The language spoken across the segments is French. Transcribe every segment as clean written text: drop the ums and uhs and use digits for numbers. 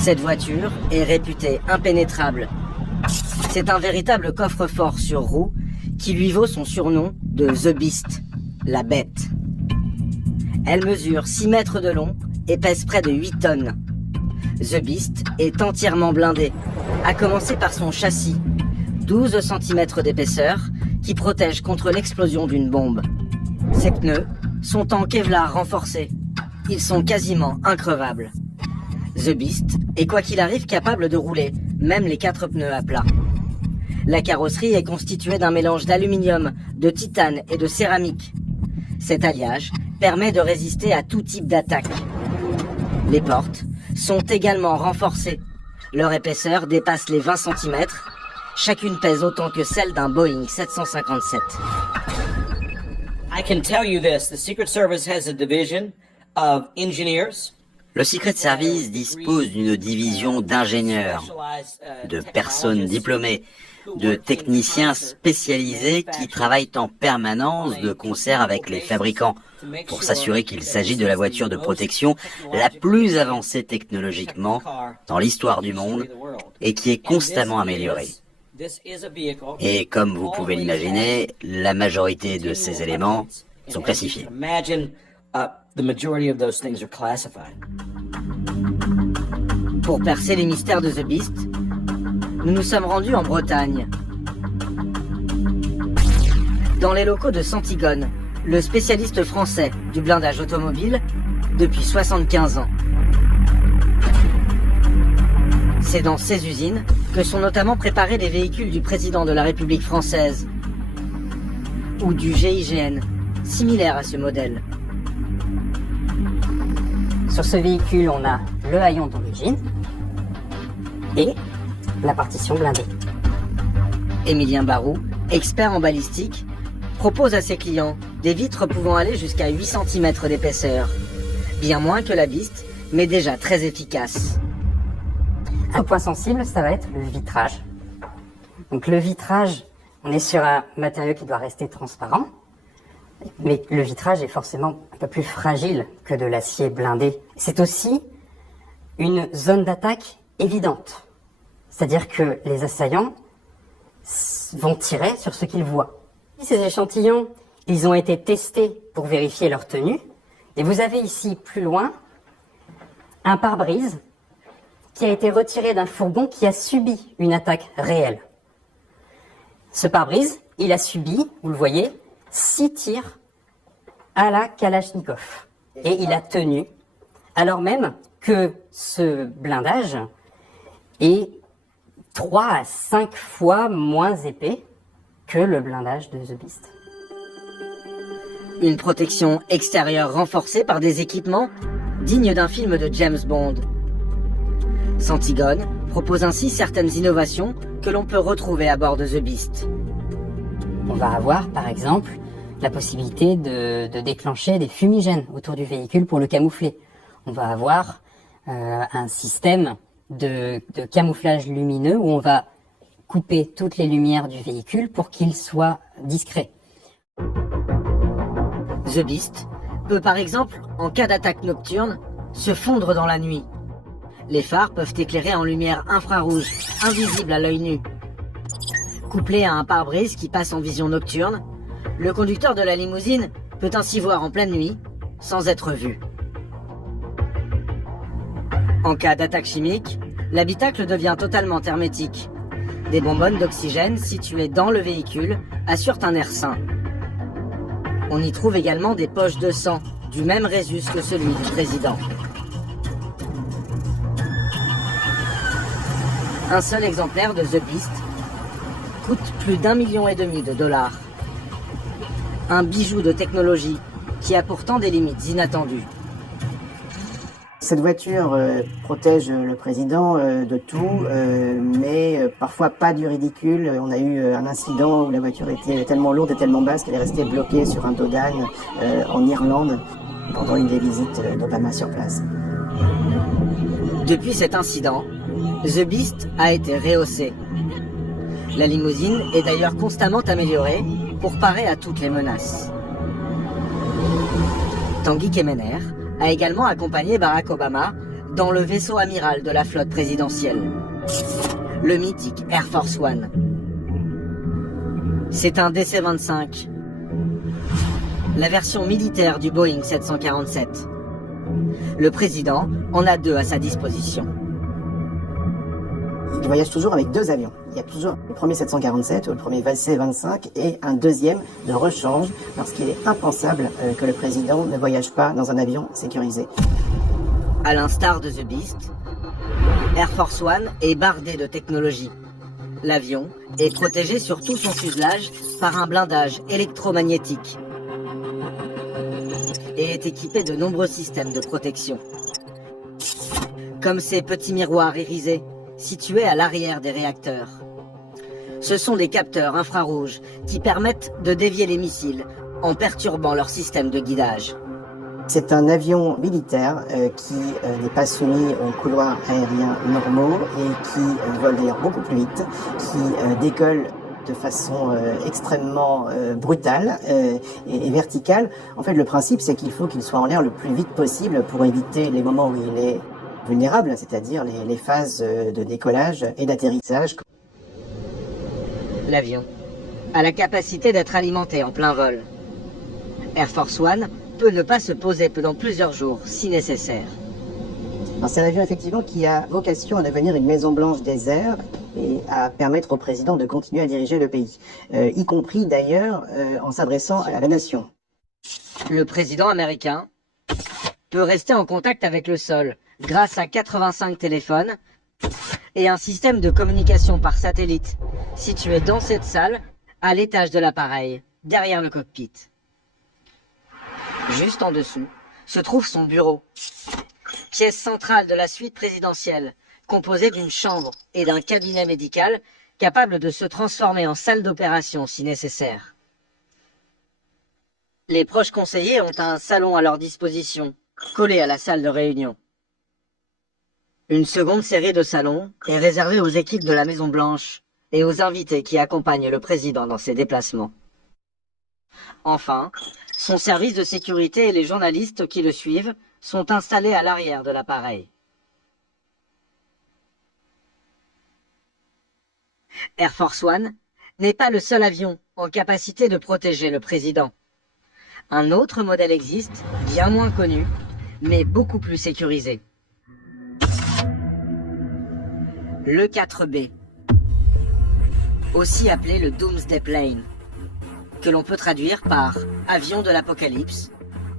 Cette voiture est réputée impénétrable. C'est un véritable coffre-fort sur roues qui lui vaut son surnom de The Beast, la bête. Elle mesure 6 mètres de long et pèse près de 8 tonnes. The Beast est entièrement blindé, à commencer par son châssis, 12 cm d'épaisseur, qui protège contre l'explosion d'une bombe. Ses pneus sont en Kevlar renforcé. Ils sont quasiment increvables. The Beast est quoi qu'il arrive capable de rouler, même les 4 pneus à plat. La carrosserie est constituée d'un mélange d'aluminium, de titane et de céramique. Cet alliage permet de résister à tout type d'attaque. Les portes sont également renforcées. Leur épaisseur dépasse les 20 cm. Chacune pèse autant que celle d'un Boeing 757. I can tell you this, the Secret Service has a division of engineers. Le Secret Service dispose d'une division d'ingénieurs, de personnes diplômées, de techniciens spécialisés qui travaillent en permanence de concert avec les fabricants pour s'assurer qu'il s'agit de la voiture de protection la plus avancée technologiquement dans l'histoire du monde et qui est constamment améliorée. Et comme vous pouvez l'imaginer, la majorité de ces éléments sont classifiés. Pour percer les mystères de The Beast, nous nous sommes rendus en Bretagne. Dans les locaux de Santigone, le spécialiste français du blindage automobile depuis 75 ans. C'est dans ces usines que sont notamment préparés les véhicules du président de la République française ou du GIGN, similaire à ce modèle. Sur ce véhicule, on a le haillon d'origine et la partition blindée. Émilien Barou, expert en balistique, propose à ses clients des vitres pouvant aller jusqu'à 8 cm d'épaisseur. Bien moins que la Beast, mais déjà très efficace. Un point sensible, ça va être le vitrage. Donc le vitrage, on est sur un matériau qui doit rester transparent, mais le vitrage est forcément un peu plus fragile que de l'acier blindé. C'est aussi une zone d'attaque évidente. C'est-à-dire que les assaillants vont tirer sur ce qu'ils voient. Ces échantillons, ils ont été testés pour vérifier leur tenue. Et vous avez ici, plus loin, un pare-brise qui a été retiré d'un fourgon qui a subi une attaque réelle. Ce pare-brise, il a subi, vous le voyez, 6 tirs à la Kalachnikov. Et il a tenu, alors même que ce blindage est 3 à 5 fois moins épais que le blindage de The Beast. Une protection extérieure renforcée par des équipements dignes d'un film de James Bond. Santigone propose ainsi certaines innovations que l'on peut retrouver à bord de The Beast. On va avoir, par exemple, la possibilité de déclencher des fumigènes autour du véhicule pour le camoufler. On va avoir un système de camouflage lumineux où on va couper toutes les lumières du véhicule pour qu'il soit discret. The Beast peut par exemple, en cas d'attaque nocturne, se fondre dans la nuit. Les phares peuvent éclairer en lumière infrarouge, invisible à l'œil nu. Couplé à un pare-brise qui passe en vision nocturne, le conducteur de la limousine peut ainsi voir en pleine nuit, sans être vu. En cas d'attaque chimique, l'habitacle devient totalement hermétique. Des bonbonnes d'oxygène situées dans le véhicule assurent un air sain. On y trouve également des poches de sang, du même résus que celui du président. Un seul exemplaire de The Beast coûte plus d'1,5 million de dollars. Un bijou de technologie qui a pourtant des limites inattendues. Cette voiture protège le président de tout, mais parfois pas du ridicule. On a eu un incident où la voiture était tellement lourde et tellement basse qu'elle est restée bloquée sur un dos d'âne en Irlande pendant une des visites d'Obama sur place. Depuis cet incident, The Beast a été rehaussée. La limousine est d'ailleurs constamment améliorée pour parer à toutes les menaces. Tanguy Kemener a également accompagné Barack Obama dans le vaisseau amiral de la flotte présidentielle, le mythique Air Force One. C'est un DC-25, la version militaire du Boeing 747. Le président en a 2 à sa disposition. Il voyage toujours avec 2 avions. Il y a toujours le premier 747 ou le premier C-25 et un deuxième de rechange lorsqu'il est impensable que le président ne voyage pas dans un avion sécurisé. À l'instar de The Beast, Air Force One est bardé de technologie. L'avion est protégé sur tout son fuselage par un blindage électromagnétique et est équipé de nombreux systèmes de protection, comme ces petits miroirs irisés situés à l'arrière des réacteurs. Ce sont des capteurs infrarouges qui permettent de dévier les missiles en perturbant leur système de guidage. C'est un avion militaire qui n'est pas soumis aux couloirs aériens normaux et qui vole d'ailleurs beaucoup plus vite, qui décolle de façon extrêmement brutale et verticale. En fait, le principe, c'est qu'il faut qu'il soit en l'air le plus vite possible pour éviter les moments où il est vulnérable, c'est-à-dire les phases de décollage et d'atterrissage. L'avion a la capacité d'être alimenté en plein vol. Air Force One peut ne pas se poser pendant plusieurs jours si nécessaire. C'est un avion effectivement qui a vocation à devenir une Maison Blanche des airs et à permettre au président de continuer à diriger le pays, y compris d'ailleurs en s'adressant à la nation. Le président américain peut rester en contact avec le sol grâce à 85 téléphones et un système de communication par satellite situé dans cette salle à l'étage de l'appareil, derrière le cockpit. Juste en dessous se trouve son bureau, pièce centrale de la suite présidentielle, composée d'une chambre et d'un cabinet médical capable de se transformer en salle d'opération si nécessaire. Les proches conseillers ont un salon à leur disposition, collé à la salle de réunion. Une seconde série de salons est réservée aux équipes de la Maison Blanche et aux invités qui accompagnent le président dans ses déplacements. Enfin, son service de sécurité et les journalistes qui le suivent sont installés à l'arrière de l'appareil. Air Force One n'est pas le seul avion en capacité de protéger le président. Un autre modèle existe, bien moins connu, mais beaucoup plus sécurisé. Le 4B, aussi appelé le Doomsday Plane, que l'on peut traduire par avion de l'apocalypse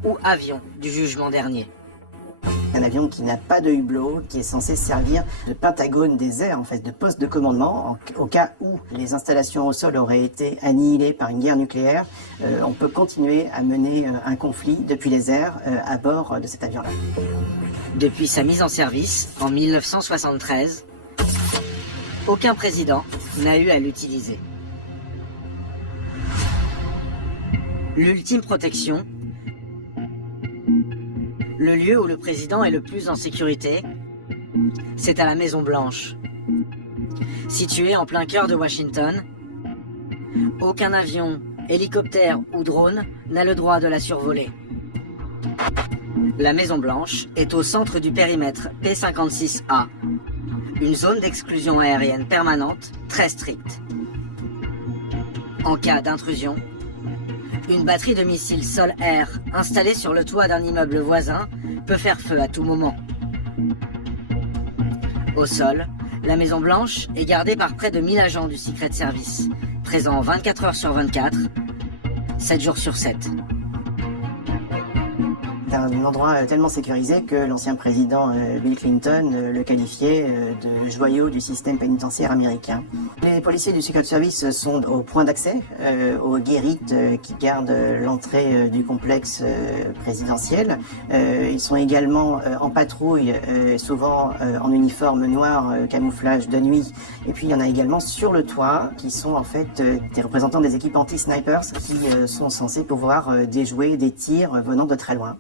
ou avion du jugement dernier. Un avion qui n'a pas de hublot, qui est censé servir de pentagone des airs, en fait, de poste de commandement, au cas où les installations au sol auraient été annihilées par une guerre nucléaire. On peut continuer à mener un conflit depuis les airs à bord de cet avion-là. Depuis sa mise en service en 1973, aucun président n'a eu à l'utiliser. L'ultime protection, le lieu où le président est le plus en sécurité, c'est à la Maison Blanche. Située en plein cœur de Washington, aucun avion, hélicoptère ou drone n'a le droit de la survoler. La Maison Blanche est au centre du périmètre P56A, une zone d'exclusion aérienne permanente très stricte. En cas d'intrusion, une batterie de missiles sol-air installée sur le toit d'un immeuble voisin peut faire feu à tout moment. Au sol, la Maison Blanche est gardée par près de 1000 agents du Secret Service, présents 24 heures sur 24, 7 jours sur 7. C'est un endroit tellement sécurisé que l'ancien président Bill Clinton le qualifiait de joyau du système pénitentiaire américain. Les policiers du Secret Service sont au point d'accès, aux guérites qui gardent l'entrée du complexe présidentiel. Ils sont également en patrouille, souvent en uniforme noir, camouflage de nuit. Et puis il y en a également sur le toit qui sont en fait des représentants des équipes anti-snipers qui sont censés pouvoir déjouer des tirs venant de très loin.